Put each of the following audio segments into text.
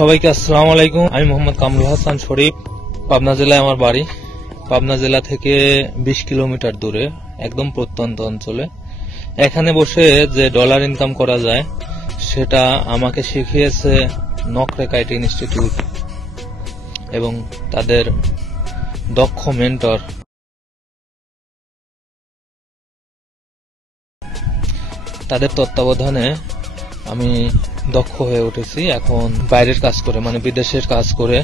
সবাইকে আসসালামু আলাইকুম। আমি মোহাম্মদ কামরুল হাসান শরীফ। পাবনা জেলায় আমার বাড়ি। পাবনা জেলা থেকে 20 কিলোমিটার দূরে, একদম প্রত্যন্ত অঞ্চলে। এখানে বসে যে ডলার ইনকাম করা যায় সেটা আমাকে শিখিয়েছে নকরেকাইট ইনস্টিটিউট এবং তাদের দক্ষ মেন্টর। তাদের তত্ত্বাবধানে আমি দক্ষ হয়ে উঠেছি। এখন বাইরের কাজ করে, মানে বিদেশের কাজ করে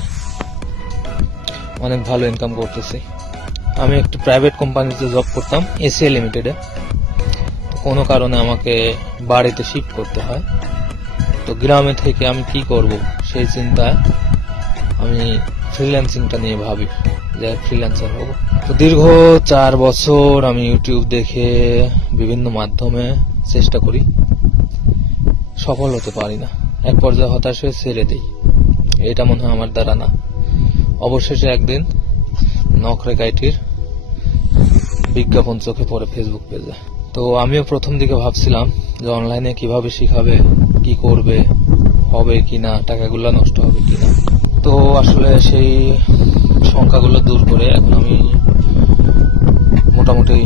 অনেক ভালো ইনকাম করতেছি। আমি একটি প্রাইভেট কোম্পানিতে জব করতাম, এসিএ লিমিটেডে। কোনো কারণে আমাকে বাড়িতে শিফট করতে হয়। তো গ্রামে থেকে আমি কি করব সেই চিন্তায় আমি ফ্রিল্যান্সিংটা নিয়ে ভাবি যে ফ্রিল্যান্সার হব। তো দীর্ঘ 4 বছর আমি ইউটিউব দেখে বিভিন্ন মাধ্যমে চেষ্টা করি, সফল হতে পারি না। এক পর্যায়ে হতাশ হয়ে ছেড়ে দিই, এটা মনে হয় আমার দ্বারা না। অবশেষে একদিন নকরেকাইটির বিজ্ঞাপন চোখে পড়ে ফেসবুক পেজে। তো আমিও প্রথম দিকে ভাবছিলাম যে অনলাইনে কিভাবে শিখাবে, কি করবে, হবে কিনা, টাকাগুলো নষ্ট হবে কিনা। তো আসলে সেই শঙ্কাগুলো দূর করে এখন আমি মোটামুটি